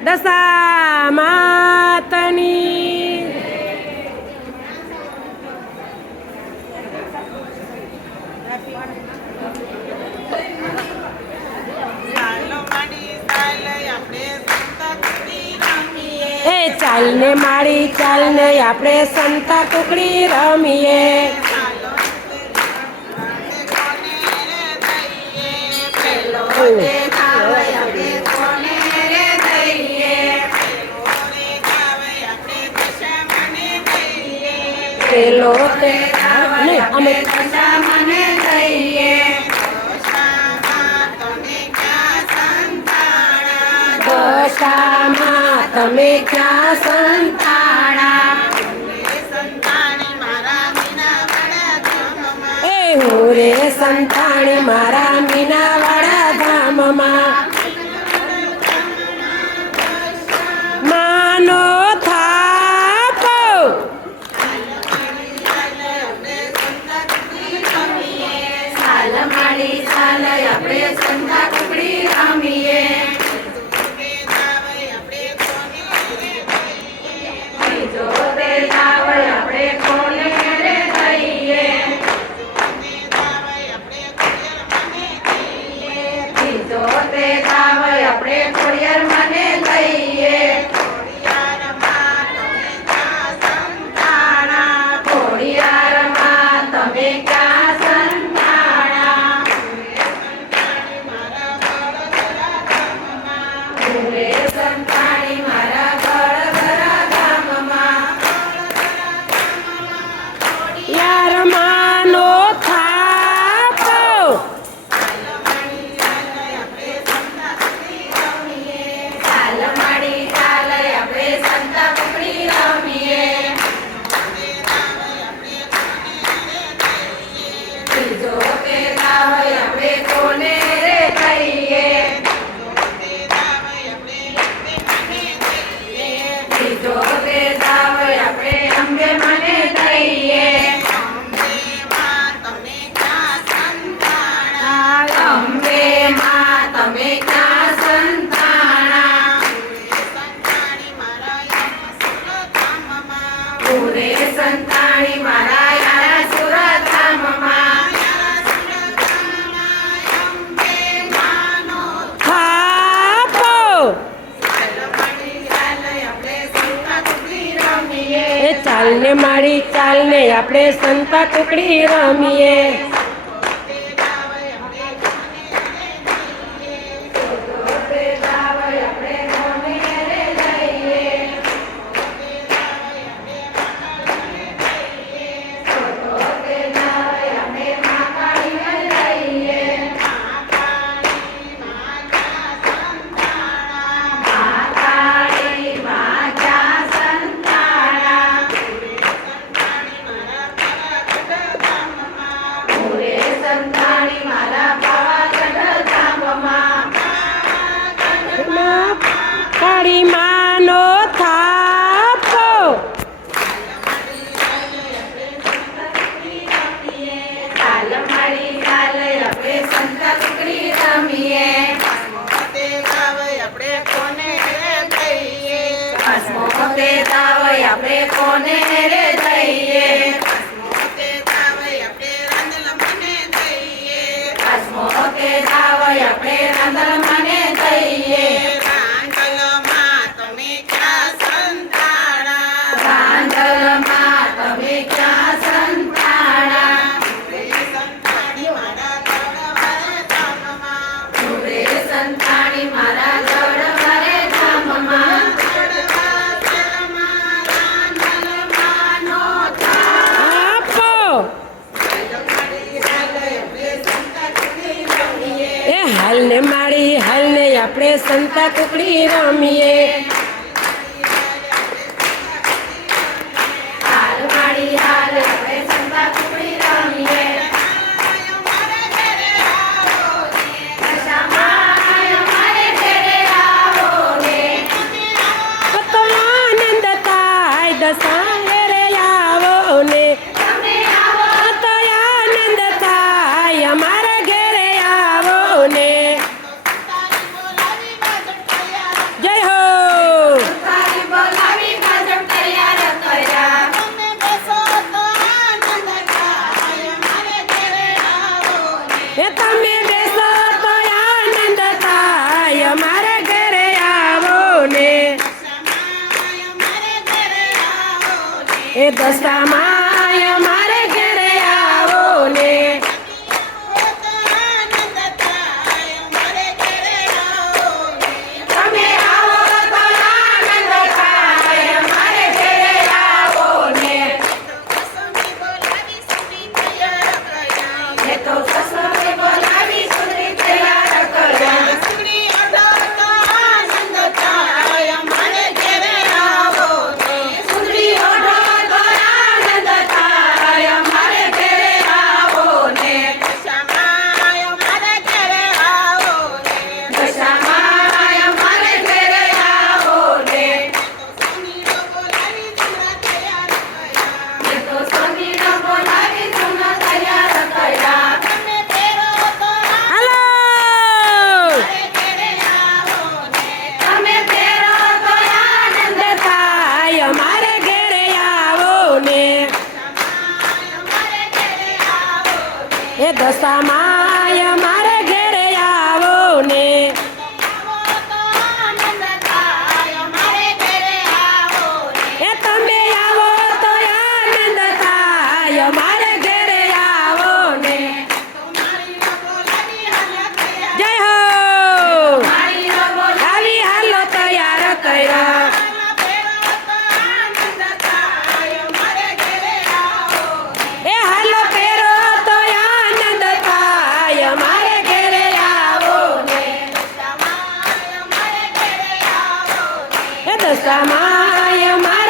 દશા માતની એ ચાલને માળી ચાલને આપણે સંતા કુકડી રમીએ પેલો તે અમે મને દઈએ દશામાં તમે ક્યાં સંતાણા એ હું રે સંતાણી મારા મીનાવાળા ધામમાં માનો થાપો સાલ માળી સાલ આપણે સંતા કુકડી રમીએ યાર માનો થાપો સાલ માળી સાલ આપણે સંતા કુકડી રમીએ ત્રીજો પેલા હોય આપણે કોને રે કહીએ ત્રીજો પેલા હોય આપણે અંબે મને દઈએ અંબે માં તમે ક્યાં સંતાણા પૂરે સંતાણી મારા યારા સુરધામમાં થાપો એ ચાલને માળી ચાલને આપણે સંતા કુકડી રમીએ કાળી માનો થાપો સાલ માળી સાલ આપણે સંતા કુકડી રમીએ હસમોતે દાવય આપણે કોને રે દઈએ હસમોતે દાવય આપણે રાંધલ મને દઈએ રાંધલમાં તમે ક્યાં સંતાણા પૂરે સંતાણી મારા ગઢવારે ધામમાં થાપો એ હાલને માળી હાલને આપણે સંતા કુકડી રમીએ હાલ માળી હાલ આપણે સંતા કુકડી રમીએ દશામાં અમારે ઘરે આવો ને કતો આનંદ થાય દશા રે આવો ને તમે આવો કતો આનંદ થાય અમારા ઘરે આવો ને જય હો એ દશામાં અમારે ઘરે આવો ને તમે આવો તો આનંદ થાય અમારે ઘરે આવો ને એ તો સસુરે બોલાવી સુંદરી તૈયાર કર્યા સુંદરી ઓઢો તો આનંદ થાય અમારે ઘરે આવો ને દશામાં અમારે ઘરે આવો ને એ તો સંગીનો બોલાવી સુંદર તૈયાર કર્યા હાલો તમે ફેરો તો આનંદ થાય અમારે ઘરે આવો ને એ દશામાં અમારે ઘરે આવો ને એ તમે આવો તો આનંદ થાય અમારે ઘરે આવો ને જય હો આવી હાલો તૈયાર કર્યા એ હાલો ફેરો તો આનંદ થાય અમારે ઘરે આવો ને એ દશામાં અમારે